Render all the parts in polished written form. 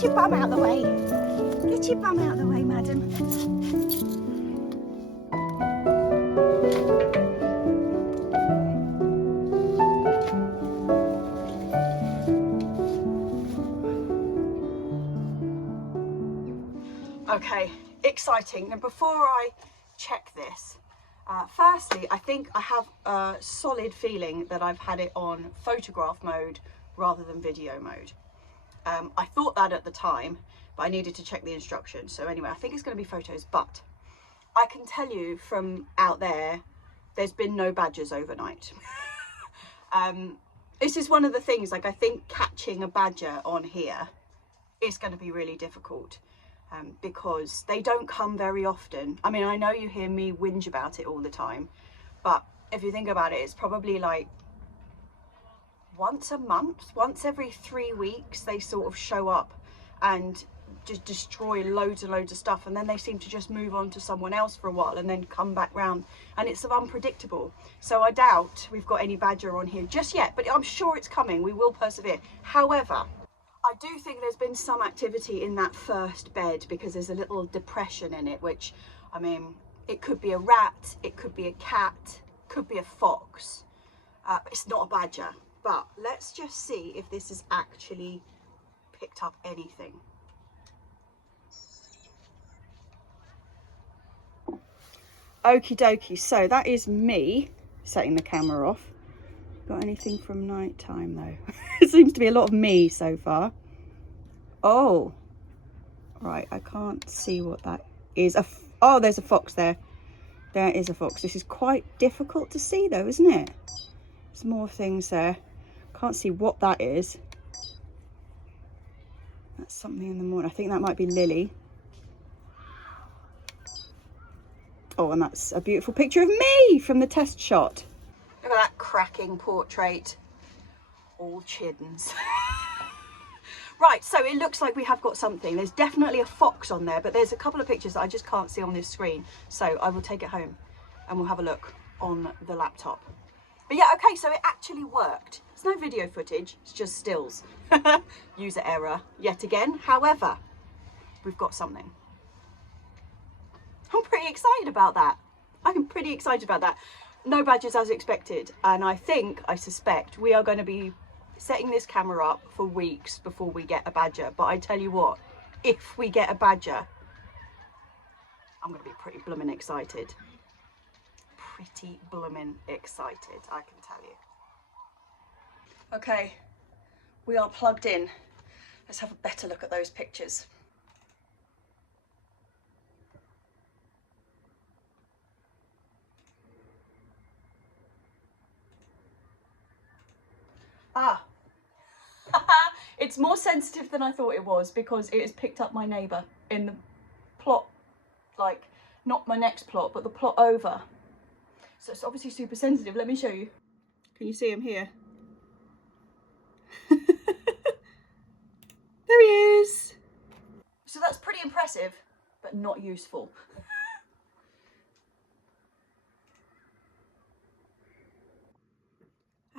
Get your bum out of the way. Get your bum out of the way, madam. Okay, exciting. Now before I check this, firstly, I think I have a solid feeling that I've had it on photograph mode rather than video mode. I thought that at the time, but I needed to check the instructions. So anyway, I think it's going to be photos, but I can tell you from out there, there's been no badgers overnight. This is one of the things, like I think catching a badger on here is going to be really difficult. Because they don't come very often. I mean, I know you hear me whinge about it all the time, but if you think about it, it's probably like once a month, once every 3 weeks, they sort of show up and just destroy loads and loads of stuff, and then they seem to just move on to someone else for a while and then come back round, and it's unpredictable. So I doubt we've got any badger on here just yet, but I'm sure it's coming. We will persevere. However, I do think there's been some activity in that first bed because there's a little depression in it, which, I mean, it could be a rat, it could be a cat, could be a fox. It's not a badger, but let's just see if this has actually picked up anything. Okie dokie, so that is me setting the camera off. Got anything from night time though? It seems to be a lot of me so far. Oh, right, I can't see what that is. Oh, there's a fox there. There is a fox. This is quite difficult to see though, isn't it? There's more things there. Can't see what that is. That's something in the morning. I think that might be Lily. Oh, and that's a beautiful picture of me from the test shot. Look at that cracking portrait. All chiddens. Right, so it looks like we have got something. There's definitely a fox on there, but there's a couple of pictures that I just can't see on this screen. So I will take it home and we'll have a look on the laptop. But yeah, okay, so it actually worked. It's no video footage, it's just stills. User error yet again. However, we've got something. I'm pretty excited about that. I'm pretty excited about that. No badgers as expected, and I suspect we are going to be setting this camera up for weeks before we get a badger. But I tell you what, if we get a badger, I'm going to be pretty blooming excited. Pretty blooming excited, I can tell you. Okay, we are plugged in. Let's have a better look at those pictures. Ah, it's more sensitive than I thought it was because it has picked up my neighbour in the plot, like not my next plot, but the plot over. So it's obviously super sensitive. Let me show you. Can you see him here? There he is. So that's pretty impressive, but not useful.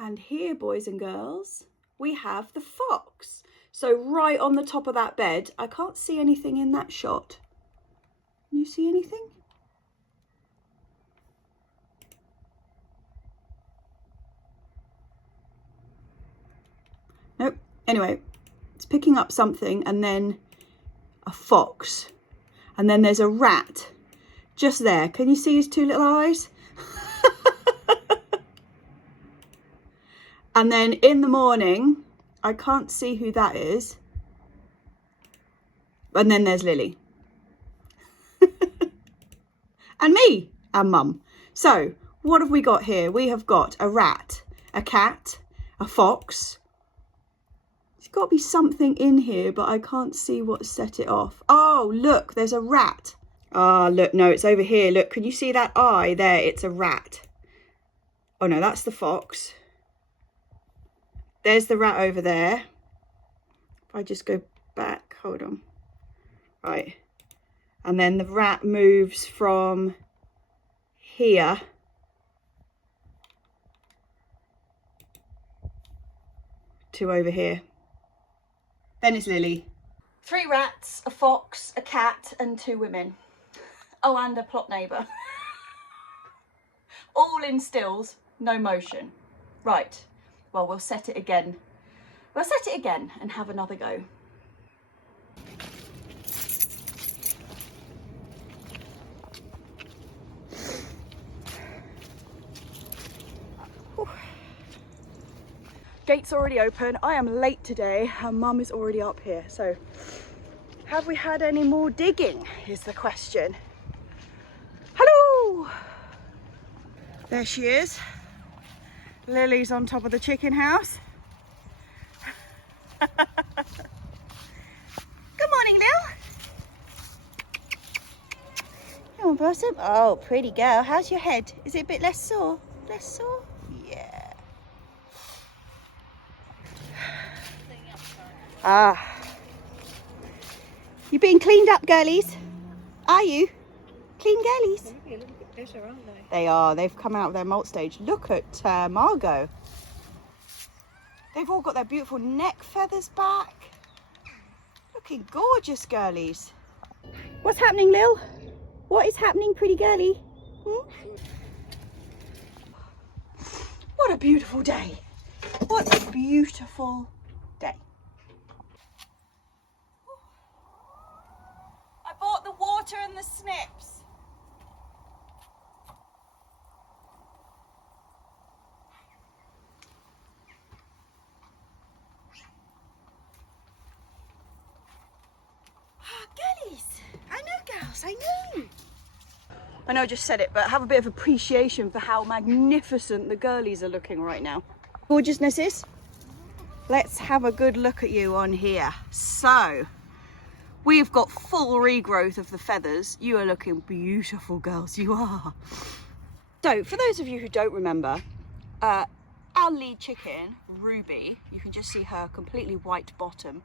And here, boys and girls, we have the fox. So right on the top of that bed, I can't see anything in that shot. Can you see anything? Nope. Anyway, it's picking up something and then a fox. And then there's a rat just there. Can you see his two little eyes? And then in the morning, I can't see who that is. And then there's Lily. And me and Mum. So what have we got here? We have got a rat, a cat, a fox. There's got to be something in here, but I can't see what set it off. Oh, look, there's a rat. Ah, look, no, it's over here. Look, can you see that eye there? It's a rat. Oh no, that's the fox. There's the rat over there. If I just go back, hold on. Right. And then the rat moves from here to over here. Then it's Lily. 3 rats, a fox, a cat and 2 women. Oh, and a plot neighbour. All in stills, no motion. Right, well, we'll set it again. We'll set it again and have another go. Gate's already open. I am late today and Mum is already up here. So have we had any more digging is the question. Hello! There she is. Lily's on top of the chicken house. Good morning, Lil. Come on, Blossom. Oh, pretty girl. How's your head? Is it a bit less sore? Less sore? Yeah. Ah. You being cleaned up, girlies? Are you? Clean girlies? They're maybe a little bit better, aren't they? They are. They've come out of their molt stage. Look at Margot. They've all got their beautiful neck feathers back. Looking gorgeous, girlies. What's happening, Lil? What is happening, pretty girly? Hmm? What a beautiful day. What a beautiful day. I bought the water and the snips. Girlies, I know, girls, I know. I know I just said it, but have a bit of appreciation for how magnificent the girlies are looking right now. Gorgeousnesses, let's have a good look at you on here. So, we've got full regrowth of the feathers. You are looking beautiful, girls, you are. So, for those of you who don't remember, our lead chicken, Ruby, you can just see her completely white bottom.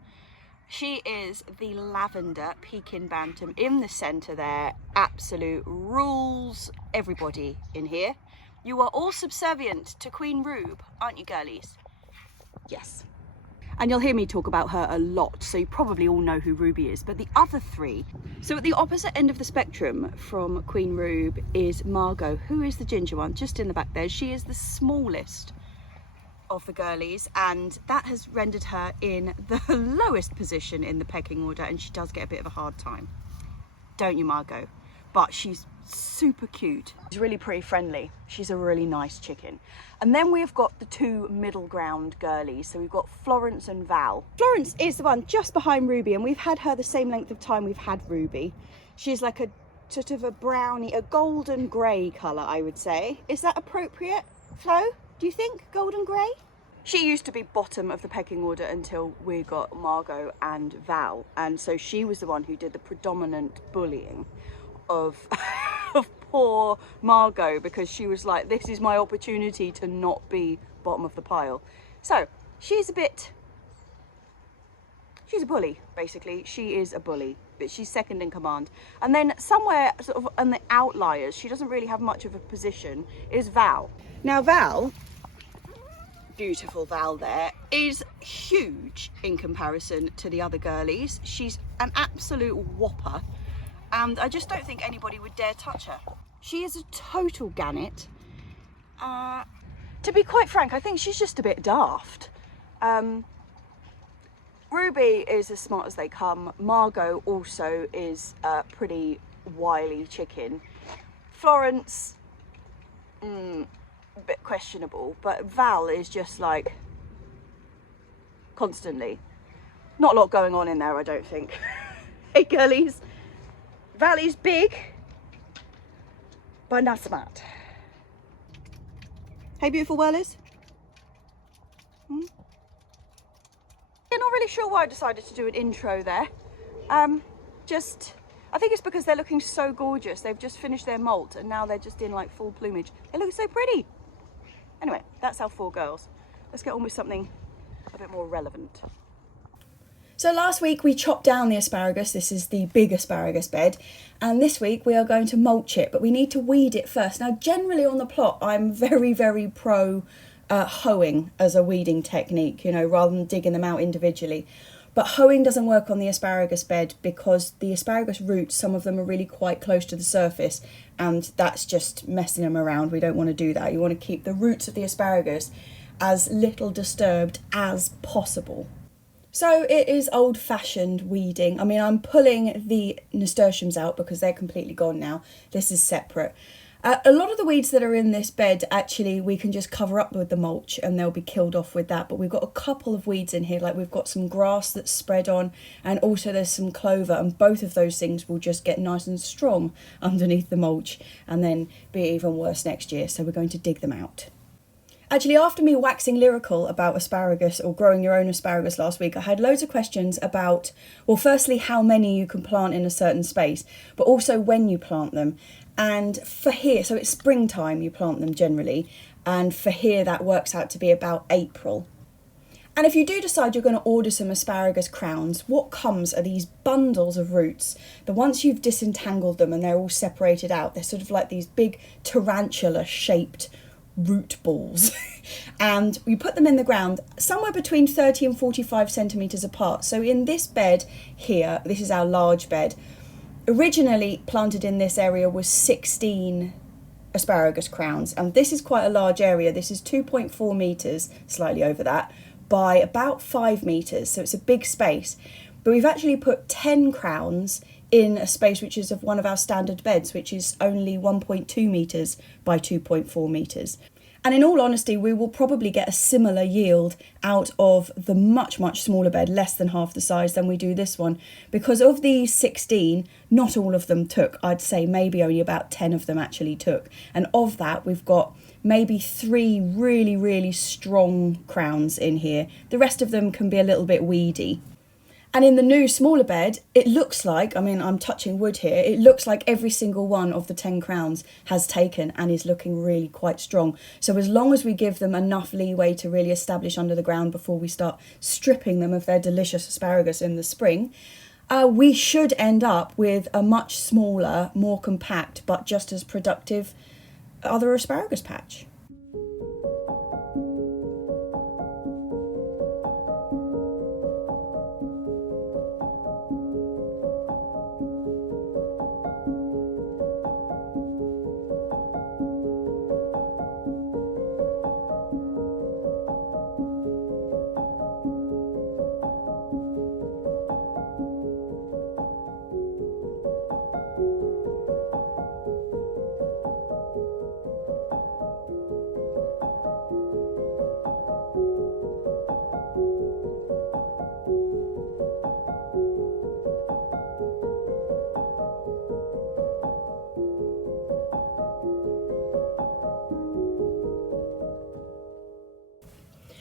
She is the lavender Pekin Bantam in the centre there. Absolute rules everybody in here. You are all subservient to Queen Rube, aren't you, girlies? Yes. And you'll hear me talk about her a lot, so you probably all know who Ruby is. But the other 3, so at the opposite end of the spectrum from Queen Rube is Margot, who is the ginger one, just in the back there. She is the smallest of the girlies, and that has rendered her in the lowest position in the pecking order, and she does get a bit of a hard time, don't you, Margot? But she's super cute. She's really pretty friendly. She's a really nice chicken. And then we've got the 2 middle ground girlies. So we've got Florence and Val. Florence is the one just behind Ruby, and we've had her the same length of time we've had Ruby. She's like a sort of a brownie, a golden grey colour, I would say. Is that appropriate, Flo? Do you think golden grey? She used to be bottom of the pecking order until we got Margot and Val, and so she was the one who did the predominant bullying of, of poor Margot, because she was like, this is my opportunity to not be bottom of the pile. So she's a bully, basically. She is a bully, but she's second in command. And then somewhere sort of on the outliers, she doesn't really have much of a position, is Val. Now Val, beautiful Val there, is huge in comparison to the other girlies. She's an absolute whopper, and I just don't think anybody would dare touch her. She is a total gannet. To be quite frank, I think she's just a bit daft. Ruby is as smart as they come. Margot also is a pretty wily chicken. Florence, a bit questionable, but Val is just like constantly. Not a lot going on in there, I don't think. Hey girlies, Val is big, but not smart. Hey beautiful whirlers. I'm not really sure why I decided to do an intro there. I think it's because they're looking so gorgeous. They've just finished their molt and now they're just in like full plumage. They look so pretty. Anyway, that's our 4 girls. Let's get on with something a bit more relevant. So last week we chopped down the asparagus. This is the big asparagus bed. And this week we are going to mulch it, but we need to weed it first. Now, generally on the plot, I'm very, very pro hoeing as a weeding technique, you know, rather than digging them out individually. But hoeing doesn't work on the asparagus bed because the asparagus roots, some of them are really quite close to the surface, and that's just messing them around. We don't want to do that. You want to keep the roots of the asparagus as little disturbed as possible. So it is old-fashioned weeding. I mean, I'm pulling the nasturtiums out because they're completely gone now. This is separate. A lot of the weeds that are in this bed, actually, we can just cover up with the mulch and they'll be killed off with that. But we've got a couple of weeds in here, like we've got some grass that's spread on, and also there's some clover, and both of those things will just get nice and strong underneath the mulch and then be even worse next year. So we're going to dig them out. Actually, after me waxing lyrical about asparagus or growing your own asparagus last week, I had loads of questions about, well, firstly, how many you can plant in a certain space, but also when you plant them. And for here, so it's springtime you plant them generally, and for here that works out to be about April. And if you do decide you're going to order some asparagus crowns, what comes are these bundles of roots that once you've disentangled them and they're all separated out, they're sort of like these big tarantula shaped root balls. And you put them in the ground somewhere between 30 and 45 centimetres apart. So in this bed here, this is our large bed, originally planted in this area was 16 asparagus crowns, and this is quite a large area. This is 2.4 metres, slightly over that, by about 5 metres, so it's a big space. But we've actually put 10 crowns in a space which is of one of our standard beds, which is only 1.2 metres by 2.4 metres. And in all honesty, we will probably get a similar yield out of the much, much smaller bed, less than half the size than we do this one. Because of these 16, not all of them took. I'd say maybe only about 10 of them actually took. And of that, we've got maybe 3 really, really strong crowns in here. The rest of them can be a little bit weedy. And in the new smaller bed, it looks like, I mean, I'm touching wood here, it looks like every single one of the 10 crowns has taken and is looking really quite strong. So as long as we give them enough leeway to really establish under the ground before we start stripping them of their delicious asparagus in the spring, we should end up with a much smaller, more compact, but just as productive other asparagus patch.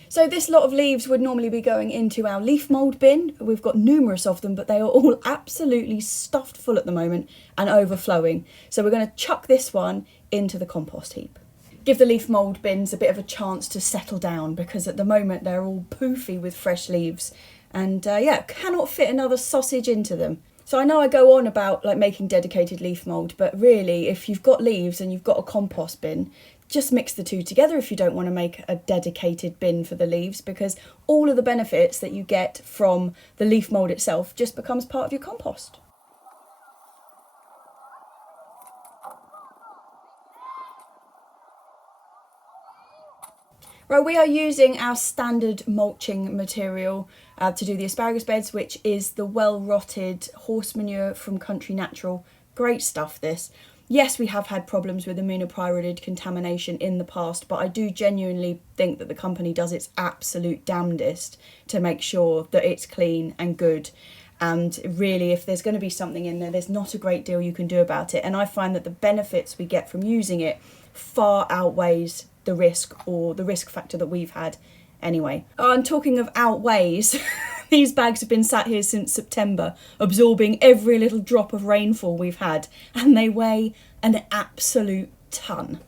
So this lot of leaves would normally be going into our leaf mould bin. We've got numerous of them, but they are all absolutely stuffed full at the moment and overflowing. So we're going to chuck this one into the compost heap. Give the leaf mould bins a bit of a chance to settle down, because at the moment they're all poofy with fresh leaves and yeah, cannot fit another sausage into them. So I know I go on about like making dedicated leaf mould, but really if you've got leaves and you've got a compost bin, just mix the two together if you don't want to make a dedicated bin for the leaves, because all of the benefits that you get from the leaf mould itself just becomes part of your compost. Right, we are using our standard mulching material to do the asparagus beds, which is the well-rotted horse manure from Country Natural. Great stuff, this. Yes, we have had problems with aminopyrrolid contamination in the past, but I do genuinely think that the company does its absolute damnedest to make sure that it's clean and good. And really, if there's going to be something in there, there's not a great deal you can do about it. And I find that the benefits we get from using it far outweighs the risk, or the risk factor that we've had anyway. Oh, and talking of outweighs, these bags have been sat here since September, absorbing every little drop of rainfall we've had, and they weigh an absolute ton.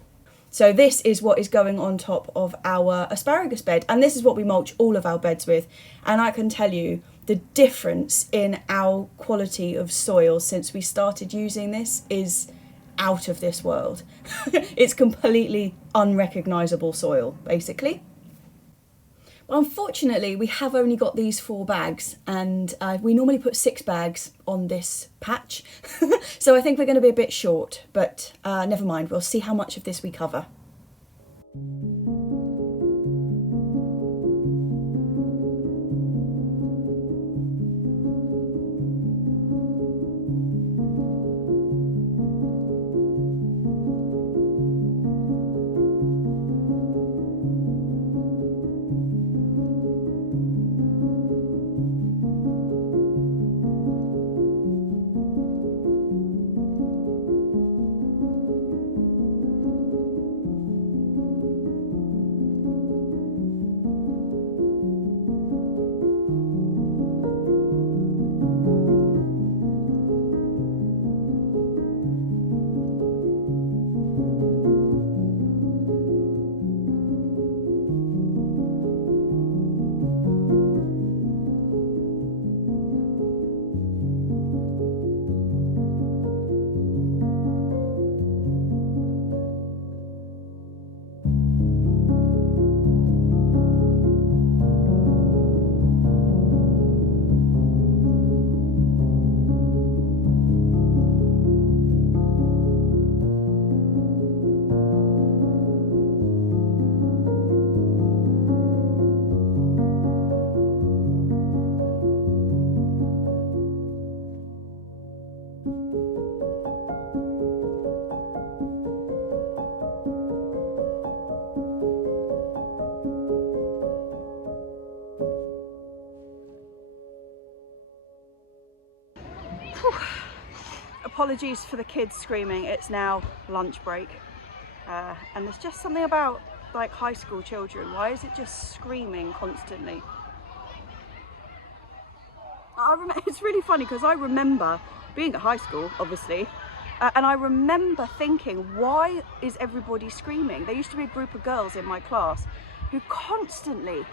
So this is what is going on top of our asparagus bed, and this is what we mulch all of our beds with. And I can tell you the difference in our quality of soil since we started using this is out of this world. It's completely unrecognisable soil, basically. Well, unfortunately, we have only got these 4 bags, and we normally put 6 bags on this patch. So I think we're going to be a bit short, but never mind, we'll see how much of this we cover. Apologies for the kids screaming, it's now lunch break, and there's just something about like high school children. Why is it just screaming constantly? It's really funny because I remember being at high school, obviously, and I remember thinking, why is everybody screaming? There used to be a group of girls in my class who constantly,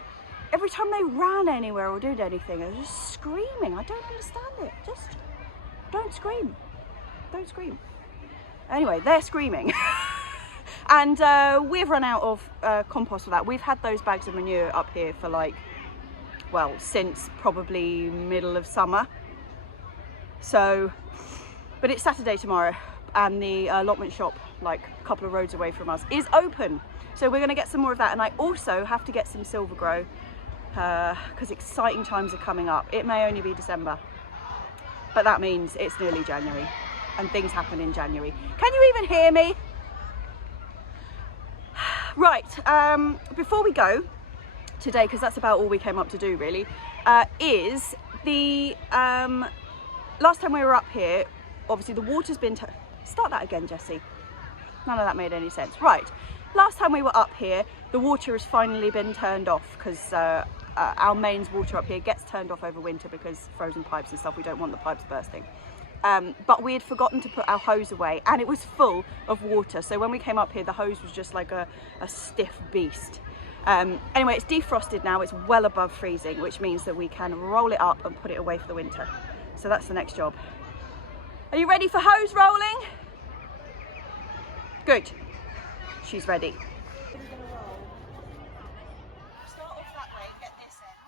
every time they ran anywhere or did anything, they were just screaming. I don't understand it. Just don't scream. Don't scream. Anyway, they're screaming. And we've run out of compost for that. We've had those bags of manure up here for like, well, since probably middle of summer. So, but it's Saturday tomorrow, and the allotment shop, like a couple of roads away from us, is open. So we're going to get some more of that, and I also have to get some silver grow because exciting times are coming up. It may only be December, but that means it's nearly January, and things happen in January. Can you even hear me? Right, before we go today, because that's about all we came up to do really, is the last time we were up here, obviously the water's been start that again, Jessie. None of that made any sense. Right, last time we were up here, the water has finally been turned off because our mains water up here gets turned off over winter because frozen pipes and stuff. We don't want the pipes bursting. But we had forgotten to put our hose away, and it was full of water. So when we came up here, the hose was just like a stiff beast. Anyway, it's defrosted now. It's well above freezing, which means that we can roll it up and put it away for the winter. So that's the next job. Are you ready for hose rolling? Good. She's ready. Start off that way, get this end.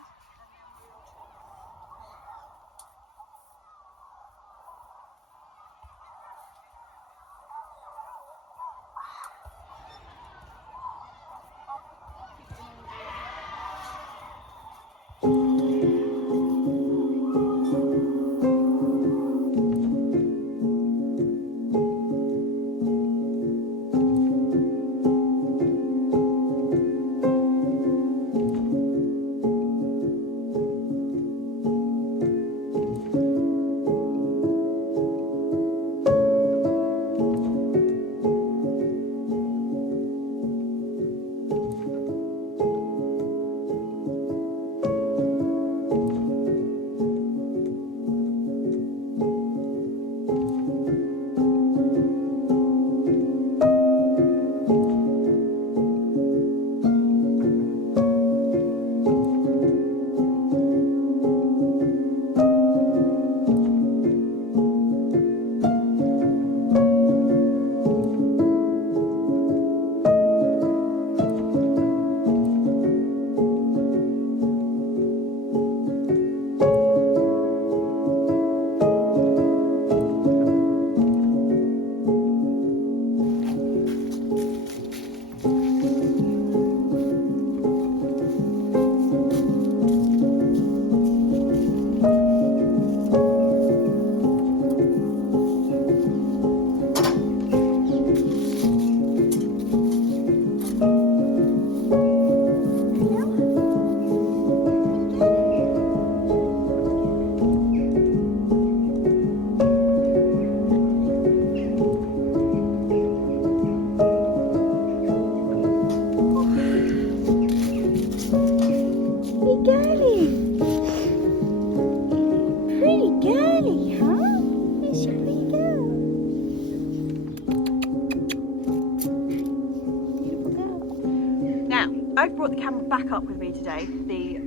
I've brought the camera back up with me today, the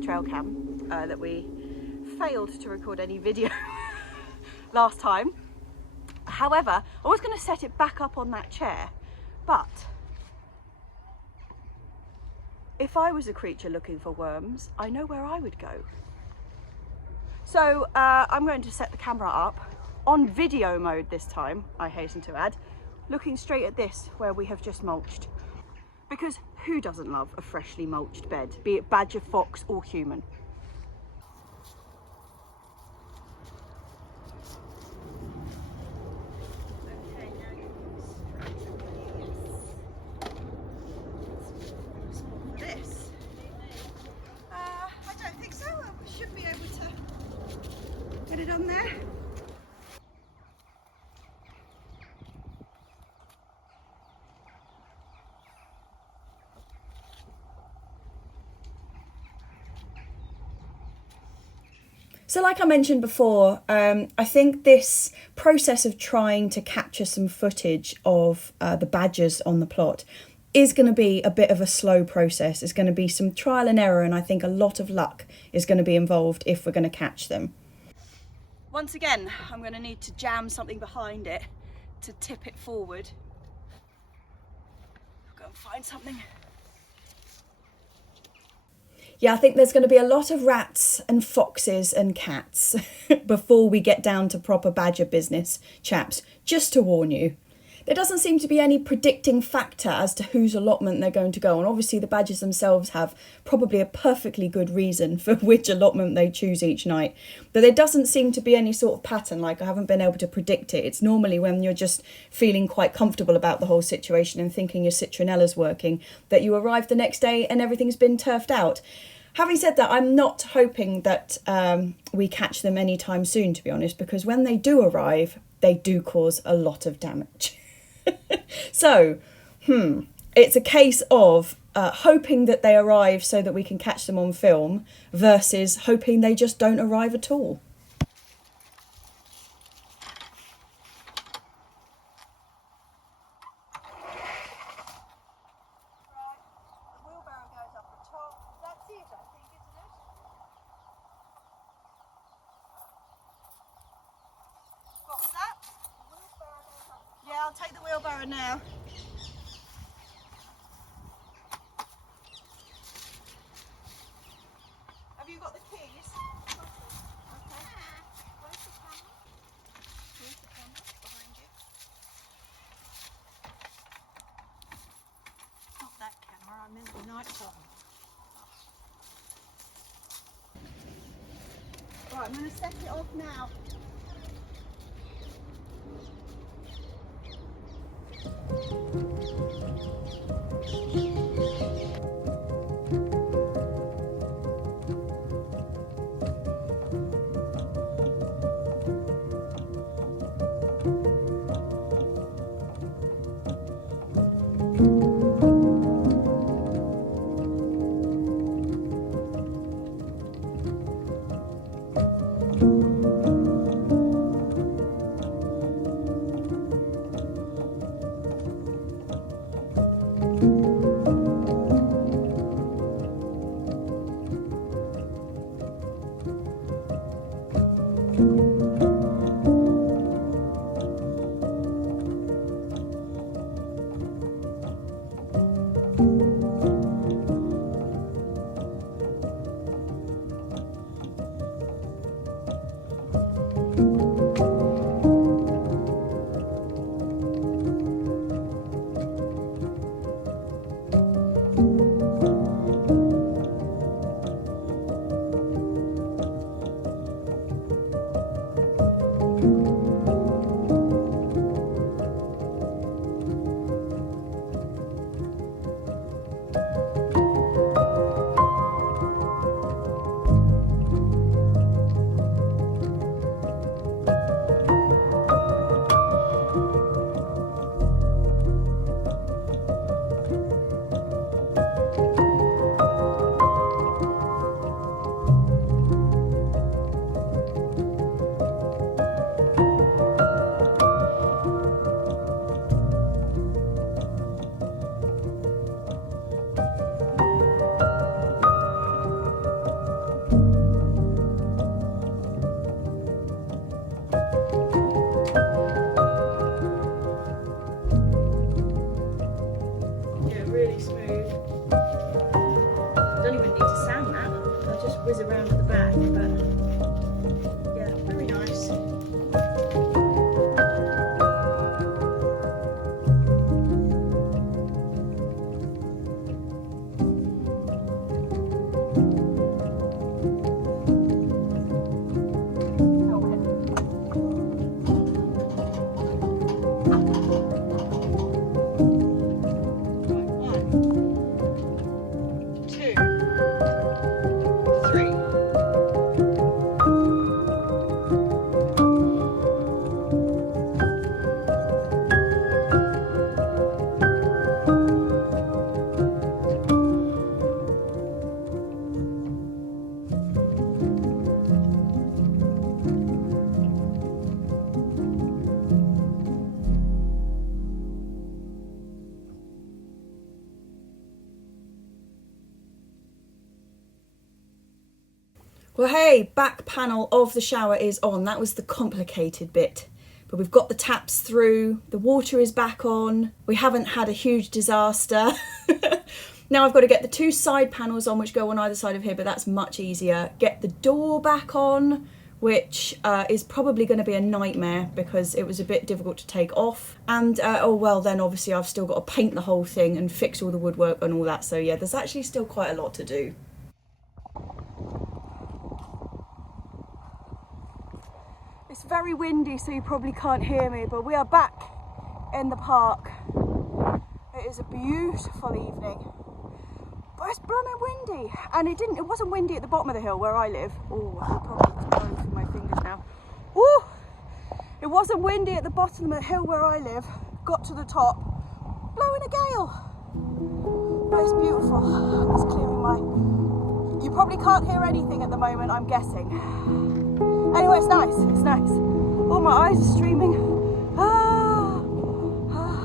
Trailcam that we failed to record any video last time. However, I was going to set it back up on that chair, but if I was a creature looking for worms, I know where I would go. So I'm going to set the camera up on video mode this time, I hasten to add, looking straight at this where we have just mulched. Because who doesn't love a freshly mulched bed, be it badger, fox or human? Okay, now this. I don't think so. We should be able to get it on there. So like I mentioned before, I think this process of trying to capture some footage of the badgers on the plot is going to be a bit of a slow process. It's going to be some trial and error, and I think a lot of luck is going to be involved if we're going to catch them. Once again, I'm going to need to jam something behind it to tip it forward. I'll go and find something. Yeah, I think there's going to be a lot of rats and foxes and cats before we get down to proper badger business, chaps, just to warn you. There doesn't seem to be any predicting factor as to whose allotment they're going to go on. Obviously, the badgers themselves have probably a perfectly good reason for which allotment they choose each night. But there doesn't seem to be any sort of pattern, like I haven't been able to predict it. It's normally when you're just feeling quite comfortable about the whole situation and thinking your citronella's working, that you arrive the next day and everything's been turfed out. Having said that, I'm not hoping that we catch them anytime soon, to be honest, because when they do arrive, they do cause a lot of damage. So, it's a case of hoping that they arrive so that we can catch them on film versus hoping they just don't arrive at all. I'll take the wheelbarrow now. Have you got the keys? Okay. Where's the camera? Where's the camera? Behind you. Not that camera, I meant the night one. Right, I'm going to set it off now. really smooth. Don't even need to sand that. I'll just whiz around at the back, but yeah, very nice. Well, hey, back panel of the shower is on. That was the complicated bit. But we've got the taps through, the water is back on. We haven't had a huge disaster. Now I've got to get the two side panels on which go on either side of here, but that's much easier. Get the door back on, which is probably going to be a nightmare because it was a bit difficult to take off. And, oh well, then obviously I've still got to paint the whole thing and fix all the woodwork and all that. So yeah, there's actually still quite a lot to do. It's very windy, so you probably can't hear me, but we are back in the park. It is a beautiful evening, but it's blooming windy, and it wasn't windy at the bottom of the hill where I live. Oh, I could probably blow through my fingers now. Ooh, it wasn't windy at the bottom of the hill where I live. Got to the top, blowing a gale. But it's beautiful. It's clearing my. You probably can't hear anything at the moment, I'm guessing. Anyway, it's nice, it's nice. Oh, my eyes are streaming. Ah, ah.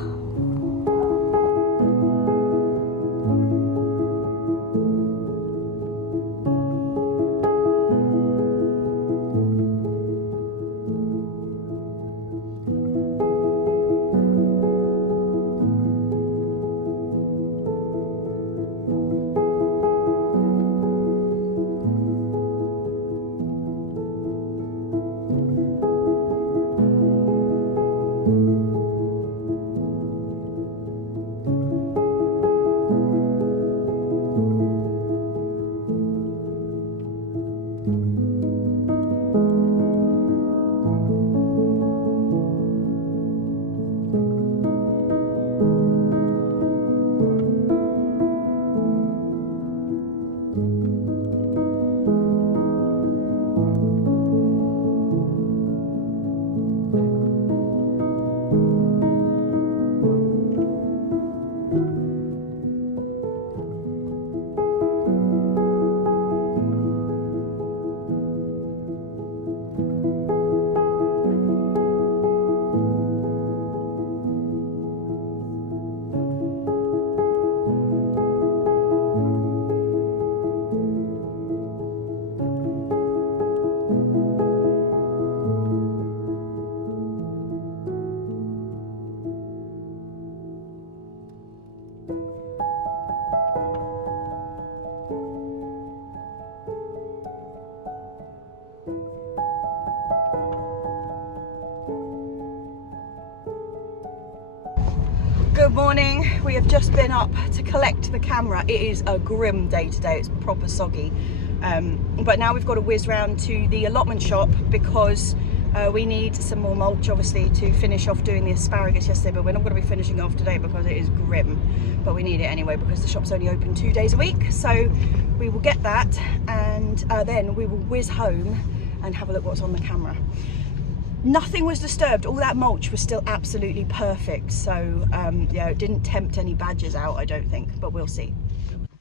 Good morning. We have just been up to collect the camera. It is a grim day today. It's proper soggy. But now we've got to whiz round to the allotment shop because we need some more mulch, obviously, to finish off doing the asparagus yesterday, but we're not going to be finishing off today because it is grim. But we need it anyway because the shop's only open 2 days a week. So we will get that, and then we will whiz home and have a look what's on the camera. Nothing was disturbed. All that mulch was still absolutely perfect. So yeah, it didn't tempt any badgers out, I don't think, but we'll see.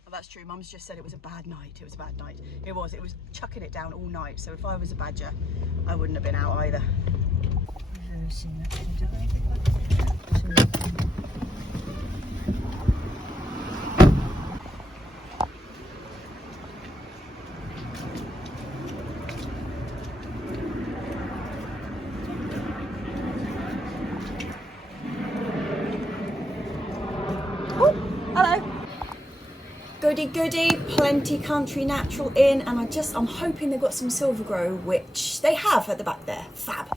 Oh, that's true. Mum's just said it was a bad night. It was a bad night. It was chucking it down all night. So if I was a badger, I wouldn't have been out either. Hello. Goody goody, plenty country natural in, and I'm hoping they've got some silver grow, which they have at the back there. Fab.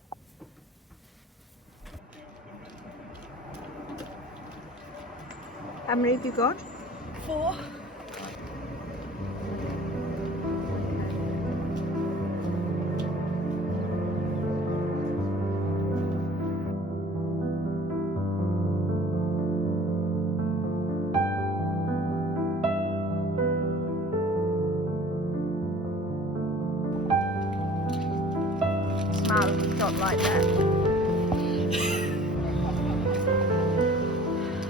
How many have you got? 4. Smile, not like that. I'll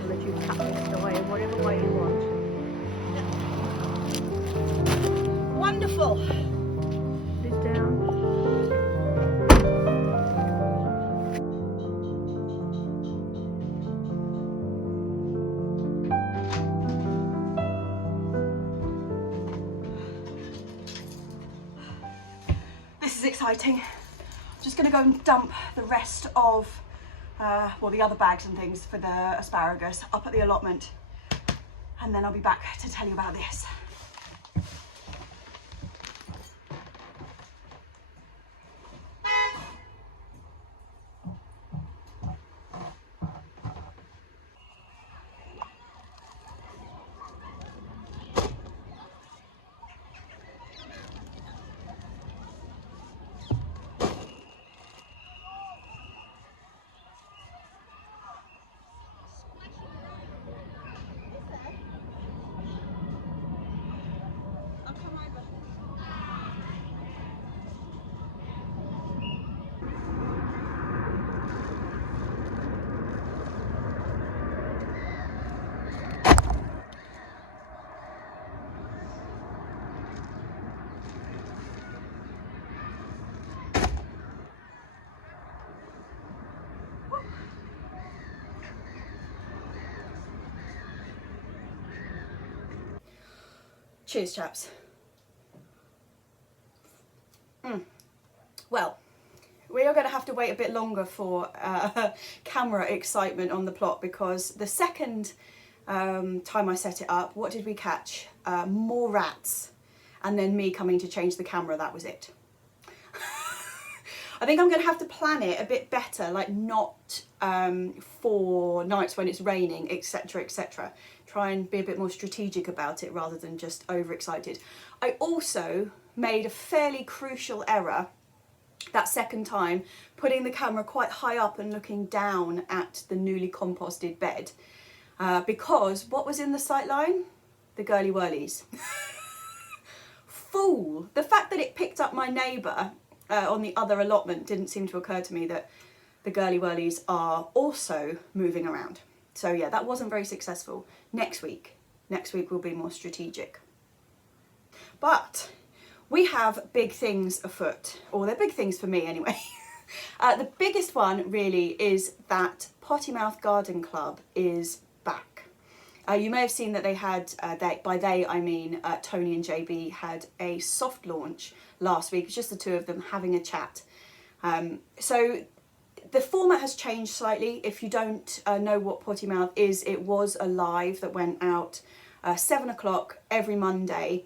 let you cut this away whatever way you want. Wonderful. This down. This is exciting. I'm just going to go and dump the rest of, well, the other bags and things for the asparagus up at the allotment, and then I'll be back to tell you about this. Cheers, chaps. Well, we are going to have to wait a bit longer for camera excitement on the plot, because the second time I set it up, what did we catch? More rats, and then me coming to change the camera. That was it. I think I'm going to have to plan it a bit better, like not for nights when it's raining, etc, etc. Try and be a bit more strategic about it rather than just overexcited. I also made a fairly crucial error that second time, putting the camera quite high up and looking down at the newly composted bed, because what was in the sight line? The girly whirlies. Fool! The fact that it picked up my neighbour on the other allotment didn't seem to occur to me that the girly whirlies are also moving around. So yeah, that wasn't very successful. Next week we'll be more strategic. But we have big things afoot, or they're big things for me anyway. The biggest one really is that Potty Mouth Garden Club is back. You may have seen that they had, by they I mean Tony and JB had a soft launch last week. It's just the two of them having a chat. So the format has changed slightly. If you don't know what Potty Mouth is, it was a live that went out 7 o'clock every Monday.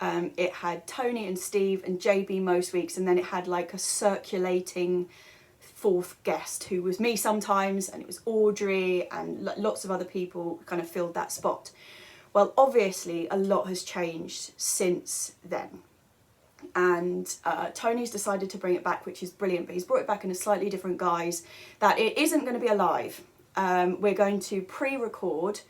It had Tony and Steve and JB most weeks, and then it had like a circulating fourth guest who was me sometimes, and it was Audrey, and lots of other people kind of filled that spot. Well, obviously a lot has changed since then, and Tony's decided to bring it back, which is brilliant, but he's brought it back in a slightly different guise, that it isn't going to be a live. We're going to pre-record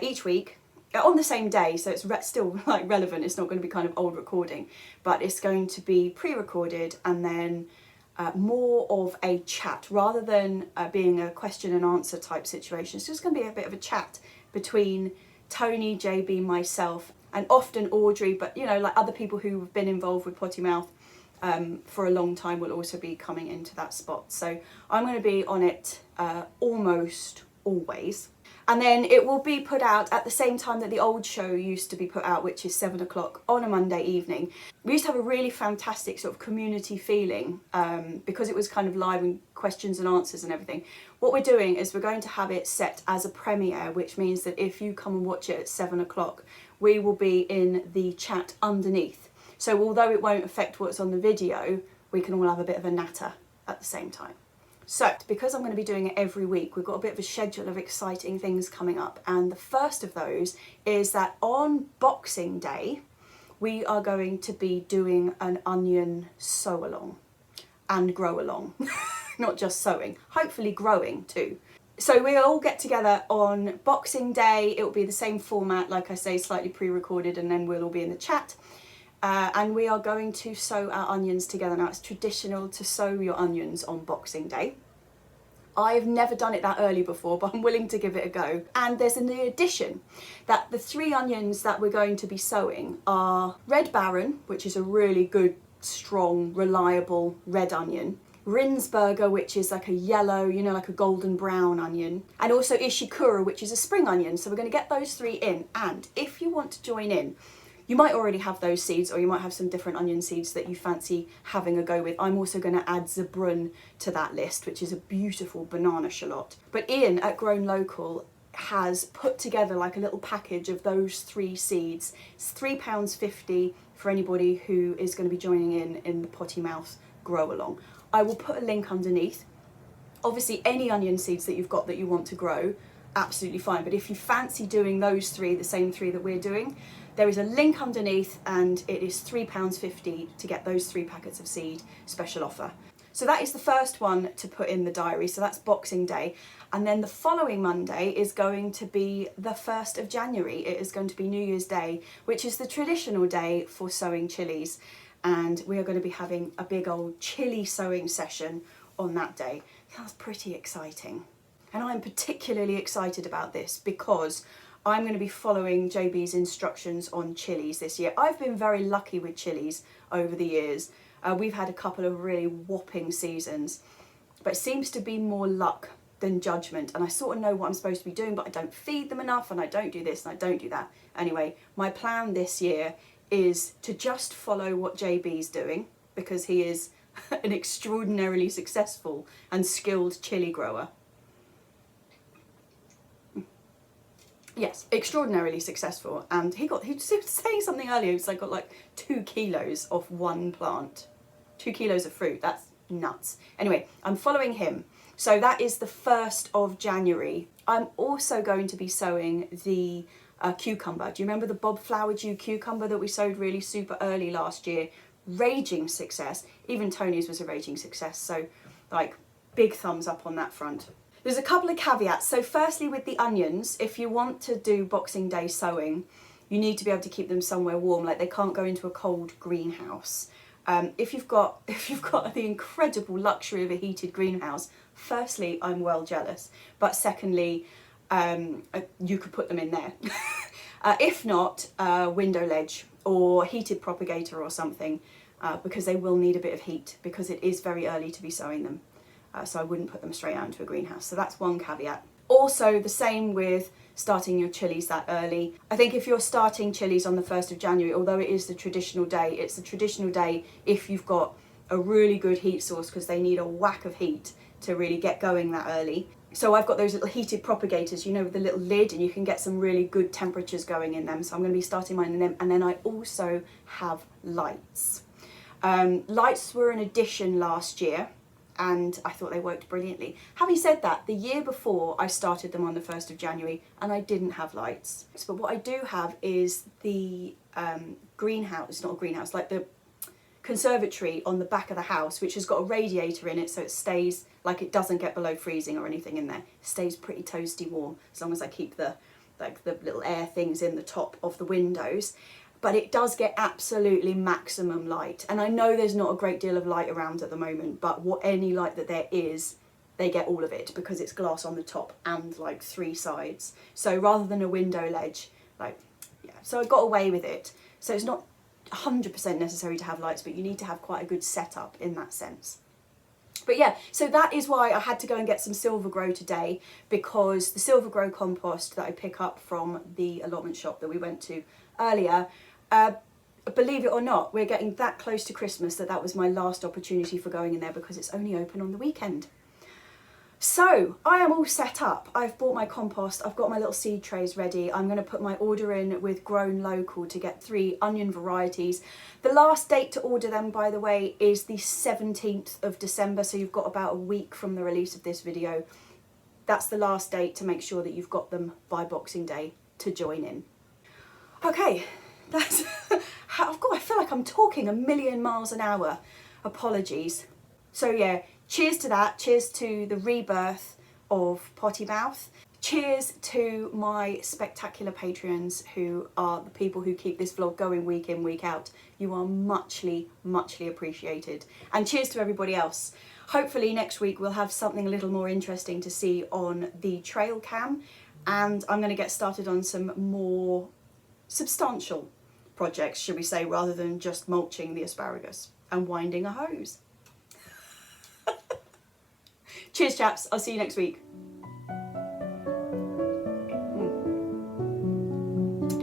each week on the same day, so it's still like relevant. It's not going to be kind of old recording, but it's going to be pre-recorded, and then more of a chat rather than being a question and answer type situation. It's just going to be a bit of a chat between Tony, JB, myself, and often Audrey, but you know, like other people who've been involved with Potty Mouth for a long time will also be coming into that spot. So I'm going to be on it almost always. And then it will be put out at the same time that the old show used to be put out, which is 7 o'clock on a Monday evening. We used to have a really fantastic sort of community feeling because it was kind of live and questions and answers and everything. What we're doing is we're going to have it set as a premiere, which means that if you come and watch it at 7 o'clock, we will be in the chat underneath. So although it won't affect what's on the video, we can all have a bit of a natter at the same time. So, because I'm going to be doing it every week, we've got a bit of a schedule of exciting things coming up. And the first of those is that on Boxing Day, we are going to be doing an onion sow along and grow along. Not just sowing, hopefully growing too. So we'll all get together on Boxing Day. It will be the same format, like I say, slightly pre-recorded, and then we'll all be in the chat. And we are going to sow our onions together. Now, it's traditional to sow your onions on Boxing Day. I've never done it that early before, but I'm willing to give it a go. And there's an addition that the 3 onions that we're going to be sowing are Red Baron, which is a really good, strong, reliable red onion. Rijnsburger, which is like a yellow, you know, like a golden brown onion. And also Ishikura, which is a spring onion. So we're going to get those 3 in. And if you want to join in, you might already have those seeds, or you might have some different onion seeds that you fancy having a go with. I'm also going to add Zebrun to that list, which is a beautiful banana shallot. But Ian at Grown Local has put together like a little package of those 3 seeds. It's £3.50 for anybody who is going to be joining in the Potty Mouth Grow Along. I will put a link underneath. Obviously, any onion seeds that you've got that you want to grow, absolutely fine. But if you fancy doing those 3, the same 3 that we're doing, there is a link underneath, and it is £3.50 to get those 3 packets of seed, special offer. So that is the first one to put in the diary. So that's Boxing Day. And then the following Monday is going to be the 1st of January. It is going to be New Year's Day, which is the traditional day for sowing chilies. And we are going to be having a big old chilli sowing session on that day. That's pretty exciting. And I'm particularly excited about this because I'm going to be following JB's instructions on chilies this year. I've been very lucky with chilies over the years. We've had a couple of really whopping seasons, but it seems to be more luck than judgment. And I sort of know what I'm supposed to be doing, but I don't feed them enough, and I don't do this and I don't do that. Anyway, my plan this year is to just follow what JB's doing, because he is an extraordinarily successful and skilled chili grower. Yes, extraordinarily successful, and he was saying something earlier. It's like got like 2 kilos off one plant, 2 kilos of fruit. That's nuts. Anyway, I'm following him. So that is the 1st of January. I'm also going to be sowing the cucumber. Do you remember the Bob Flower Dew cucumber that we sowed really super early last year? Raging success. Even Tony's was a raging success. So like big thumbs up on that front. There's a couple of caveats. So firstly, with the onions, if you want to do Boxing Day sowing, you need to be able to keep them somewhere warm. Like they can't go into a cold greenhouse. If you've got the incredible luxury of a heated greenhouse, firstly, I'm well jealous. But secondly, you could put them in there. If not, window ledge or heated propagator or something, because they will need a bit of heat, because it is very early to be sowing them. So I wouldn't put them straight out into a greenhouse. So that's one caveat. Also, the same with starting your chilies that early. I think if you're starting chilies on the 1st of January, although it is the traditional day, it's the traditional day if you've got a really good heat source, because they need a whack of heat to really get going that early. So I've got those little heated propagators, you know, with the little lid, and you can get some really good temperatures going in them. So I'm going to be starting mine in them. And then I also have lights. Lights were an addition last year, and I thought they worked brilliantly. Having said that, the year before I started them on the 1st of January, and I didn't have lights. But what I do have is the greenhouse, it's not a greenhouse, like the conservatory on the back of the house, which has got a radiator in it, so it stays, like it doesn't get below freezing or anything in there. It stays pretty toasty warm, as long as I keep the little air things in the top of the windows. But it does get absolutely maximum light. And I know there's not a great deal of light around at the moment, but any light that there is, they get all of it, because it's glass on the top and like 3 sides. So rather than a window ledge, so I got away with it. So it's not 100% necessary to have lights, but you need to have quite a good setup in that sense. But yeah, so that is why I had to go and get some Silver Grow today, because the Silver Grow compost that I pick up from the allotment shop that we went to earlier, believe it or not, we're getting that close to Christmas that was my last opportunity for going in there, because it's only open on the weekend. So I am all set up. I've bought my compost, I've got my little seed trays ready. I'm going to put my order in with Grown Local to get 3 onion varieties. The last date to order them, by the way, is the 17th of December, so you've got about a week from the release of this video. That's the last date to make sure that you've got them by Boxing Day to join in. Okay, that's I feel like I'm talking a million miles an hour. Apologies. So yeah, cheers to that. Cheers to the rebirth of Potty Mouth. Cheers to my spectacular Patreons, who are the people who keep this vlog going week in, week out. You are muchly, muchly appreciated. And cheers to everybody else. Hopefully next week we'll have something a little more interesting to see on the Trailcam, and I'm going to get started on some more substantial projects, should we say, rather than just mulching the asparagus and winding a hose. Cheers, chaps. I'll see you next week.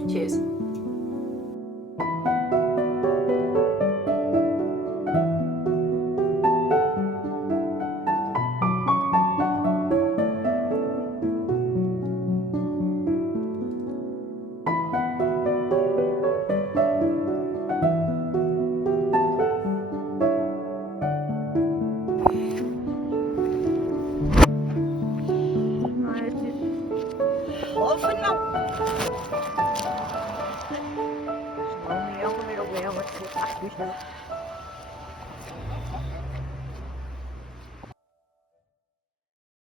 Cheers. Open up. Slow me down a little bit.